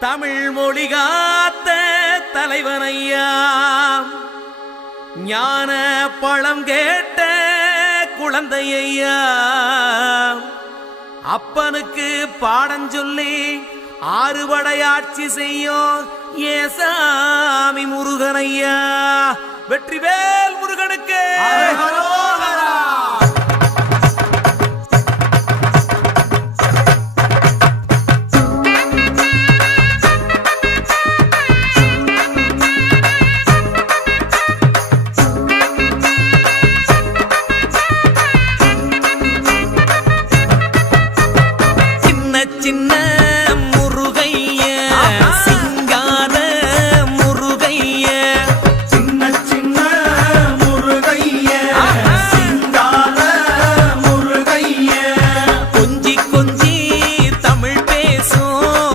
தமிழ் மொழி காத்த தலைவனையா, ஞான பழம் கேட்ட குழந்தையா, அப்பனுக்கு பாடஞ்சொல்லி ஆறுபடையாட்சி செய்யும் ஏசாமி முருகனையா. வெற்றிவேல் முருகனுக்கு.